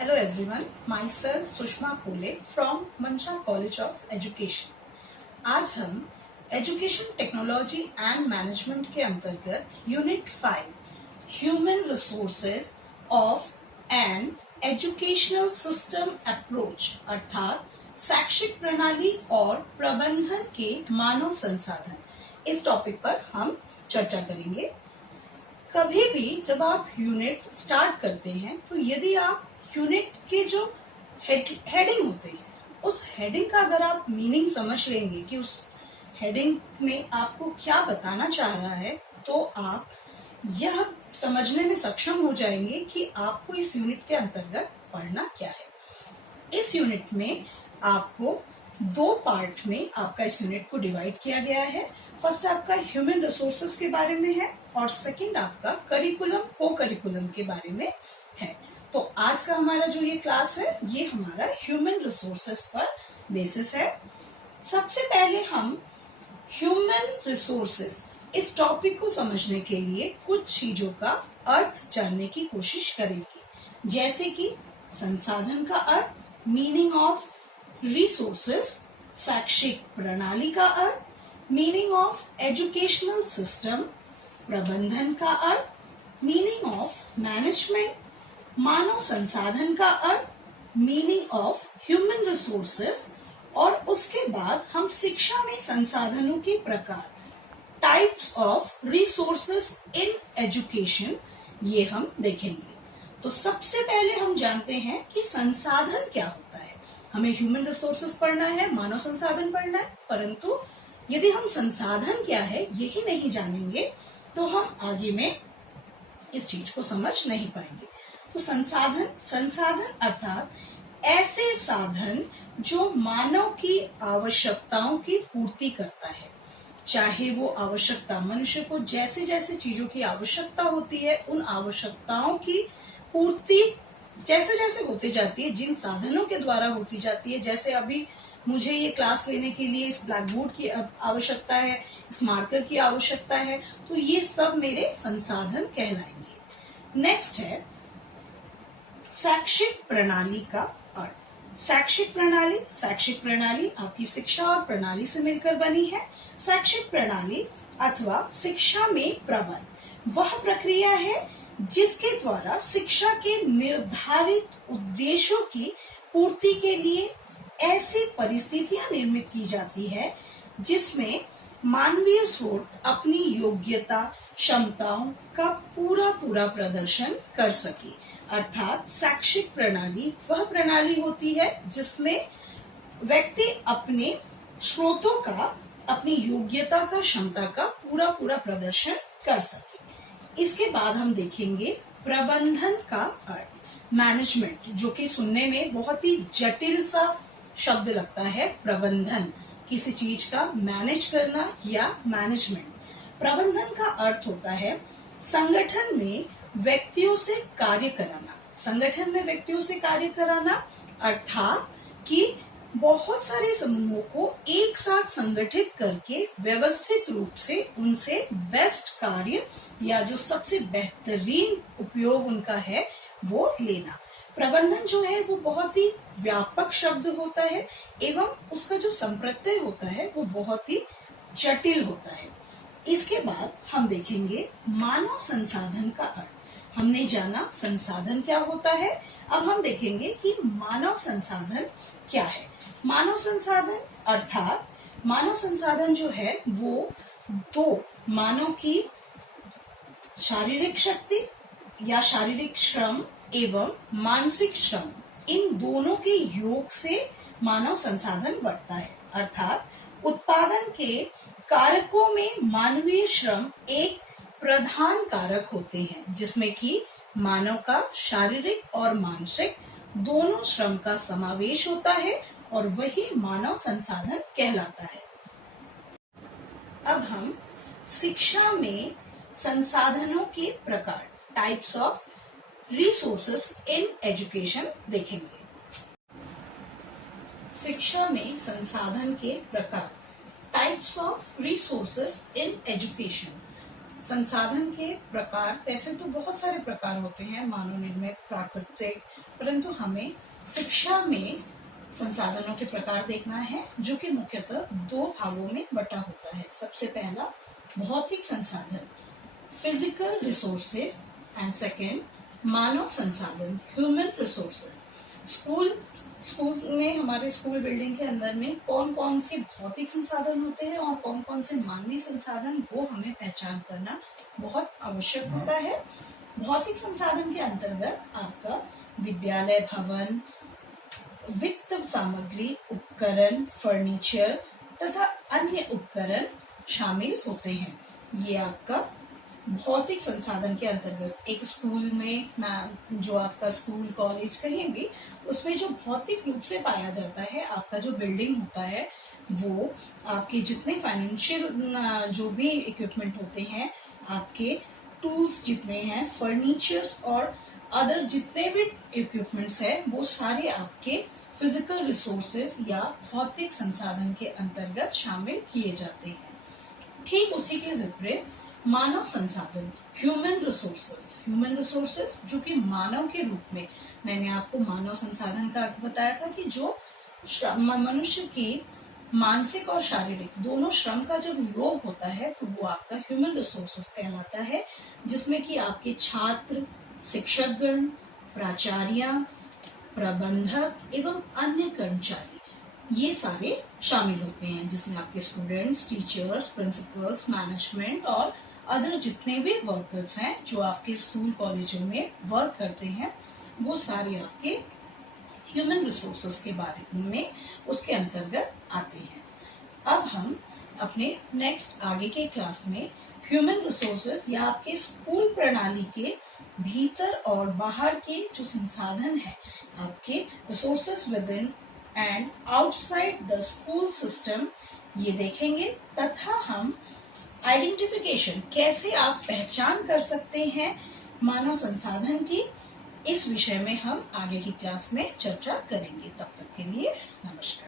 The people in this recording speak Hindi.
Hello everyone, myself सुषमा कोले from मंशा कॉलेज ऑफ एजुकेशन। आज हम एजुकेशन टेक्नोलॉजी एंड मैनेजमेंट के अंतर्गत unit 5 human resources of an educational system approach अर्थात शैक्षिक प्रणाली और प्रबंधन के मानव संसाधन, इस टॉपिक पर हम चर्चा करेंगे। कभी भी जब आप यूनिट स्टार्ट करते हैं तो यदि आप यूनिट के जो हेडिंग होते हैं उस हेडिंग का अगर आप मीनिंग समझ लेंगे कि उस हेडिंग में आपको क्या बताना चाह रहा है, तो आप यह समझने में सक्षम हो जाएंगे कि आपको इस यूनिट के अंतर्गत पढ़ना क्या है। इस यूनिट में आपको दो पार्ट में आपका इस यूनिट को डिवाइड किया गया है। फर्स्ट आपका ह्यूमन रिसोर्सेज के बारे में है और सेकंड आपका करिकुलम को करिकुलम के बारे में है। तो आज का हमारा जो ये क्लास है ये हमारा ह्यूमन रिसोर्सेज पर बेसिस है। सबसे पहले हम ह्यूमन रिसोर्सेज इस टॉपिक को समझने के लिए कुछ चीजों का अर्थ जानने की कोशिश करेंगे, जैसे कि संसाधन का अर्थ, मीनिंग ऑफ रिसोर्सेज, शैक्षिक प्रणाली का अर्थ, मीनिंग ऑफ एजुकेशनल सिस्टम, प्रबंधन का अर्थ, मीनिंग ऑफ मैनेजमेंट, मानव संसाधन का अर्थ, मीनिंग ऑफ ह्यूमन रिसोर्सेज, और उसके बाद हम शिक्षा में संसाधनों के प्रकार, types of resources in education, ये हम देखेंगे। तो सबसे पहले हम जानते हैं कि संसाधन क्या होता है। हमें ह्यूमन रिसोर्सेज पढ़ना है, मानव संसाधन पढ़ना है, परंतु यदि हम संसाधन क्या है यही नहीं जानेंगे तो हम आगे में इस चीज को समझ नहीं पाएंगे। तो संसाधन अर्थात ऐसे साधन जो मानव की आवश्यकताओं की पूर्ति करता है, चाहे वो आवश्यकता मनुष्य को जैसे जैसे चीजों की आवश्यकता होती है उन आवश्यकताओं की पूर्ति जैसे जैसे होती जाती है, जिन साधनों के द्वारा होती जाती है, जैसे अभी मुझे ये क्लास लेने के लिए इस ब्लैक बोर्ड की आवश्यकता है, इस मार्कर की आवश्यकता है, तो ये सब मेरे संसाधन कहलाएंगे। नेक्स्ट है शैक्षिक प्रणाली का अर्थ। शैक्षिक प्रणाली आपकी शिक्षा और प्रणाली से मिलकर बनी है। शैक्षिक प्रणाली अथवा शिक्षा में प्रबंध वह प्रक्रिया है जिसके द्वारा शिक्षा के निर्धारित उद्देश्यों की पूर्ति के लिए ऐसी परिस्थितियां निर्मित की जाती है जिसमें मानवीय स्रोत अपनी योग्यता क्षमताओं का पूरा प्रदर्शन कर सके। अर्थात शैक्षिक प्रणाली वह प्रणाली होती है जिसमें व्यक्ति अपने स्रोतों का, अपनी योग्यता का, क्षमता का पूरा प्रदर्शन कर सके। इसके बाद हम देखेंगे प्रबंधन का अर्थ, मैनेजमेंट, जो कि सुनने में बहुत ही जटिल सा शब्द लगता है। प्रबंधन, किसी चीज का मैनेज करना या मैनेजमेंट। प्रबंधन का अर्थ होता है संगठन में व्यक्तियों से कार्य कराना, अर्थात कि बहुत सारे समूहों को एक साथ संगठित करके व्यवस्थित रूप से उनसे बेस्ट कार्य या जो सबसे बेहतरीन उपयोग उनका है वो लेना। प्रबंधन जो है वो बहुत ही व्यापक शब्द होता है एवं उसका जो संप्रत्यय होता है वो बहुत ही जटिल होता है। इसके बाद हम देखेंगे मानव संसाधन का अर्थ। हमने जाना संसाधन क्या होता है, अब हम देखेंगे कि मानव संसाधन क्या है। मानव संसाधन अर्थात मानव संसाधन जो है वो दो, मानव की शारीरिक शक्ति या शारीरिक श्रम एवं मानसिक श्रम, इन दोनों के योग से मानव संसाधन बढ़ता है। अर्थात उत्पादन के कारकों में मानवीय श्रम एक प्रधान कारक होते हैं, जिसमें कि मानव का शारीरिक और मानसिक दोनों श्रम का समावेश होता है और वही मानव संसाधन कहलाता है। अब हम शिक्षा में संसाधनों के प्रकार, types of resources in education देखेंगे। शिक्षा में संसाधन के प्रकार, types of resources in education. संसाधन के प्रकार, वैसे तो बहुत सारे प्रकार होते हैं मानव निर्मित, प्राकृतिक, परंतु हमें शिक्षा में संसाधनों के प्रकार देखना है, जो कि मुख्यतः दो भागों में बटा होता है। सबसे पहला भौतिक संसाधन, फिजिकल रिसोर्सेस, एंड सेकेंड मानव संसाधन, ह्यूमन रिसोर्सेस। स्कूल में, हमारे स्कूल बिल्डिंग के अंदर में कौन कौन से भौतिक संसाधन होते हैं और कौन कौन से मानवीय संसाधन, वो हमें पहचान करना बहुत आवश्यक होता है। भौतिक संसाधन के अंतर्गत आपका विद्यालय भवन, वित्त सामग्री, उपकरण, फर्नीचर तथा अन्य उपकरण शामिल होते हैं। ये आपका भौतिक संसाधन के अंतर्गत, एक स्कूल में जो आपका स्कूल कॉलेज कहीं भी, उसमें जो भौतिक रूप से पाया जाता है, आपका जो बिल्डिंग होता है, वो आपके जितने फाइनेंशियल जो भी इक्विपमेंट होते हैं, आपके टूल्स जितने हैं, फर्नीचर्स और अदर जितने भी इक्विपमेंट्स है, वो सारे आपके फिजिकल रिसोर्सेज या भौतिक संसाधन के अंतर्गत शामिल किए जाते हैं। ठीक उसी के विपरीत मानव संसाधन, ह्यूमन रिसोर्सेस, जो कि मानव के रूप में, मैंने आपको मानव संसाधन का अर्थ बताया था कि जो मनुष्य की मानसिक और शारीरिक दोनों श्रम का जब योग होता है, तो वो आपका ह्यूमन रिसोर्सेस कहलाता है, जिसमें कि आपके छात्र, शिक्षकगण, प्राचार्य, प्रबंधक एवं अन्य कर्मचारी, ये सारे शामिल होते हैं, जिसमें आपके स्टूडेंट्स, टीचर्स, प्रिंसिपल्स, मैनेजमेंट और अदर जितने भी वर्कर्स हैं जो आपके स्कूल कॉलेजों में वर्क करते हैं, वो सारे आपके ह्यूमन रिसोर्सेस के बारे में उसके अंतर्गत आते हैं। अब हम अपने नेक्स्ट आगे के क्लास में ह्यूमन रिसोर्सेस या आपके स्कूल प्रणाली के भीतर और बाहर के जो संसाधन है, आपके resources with in and outside the school system, ये देखेंगे, तथा हम आइडेंटिफिकेशन, कैसे आप पहचान कर सकते हैं मानव संसाधन की, इस विषय में हम आगे की क्लास में चर्चा करेंगे। तब तक के लिए नमस्कार।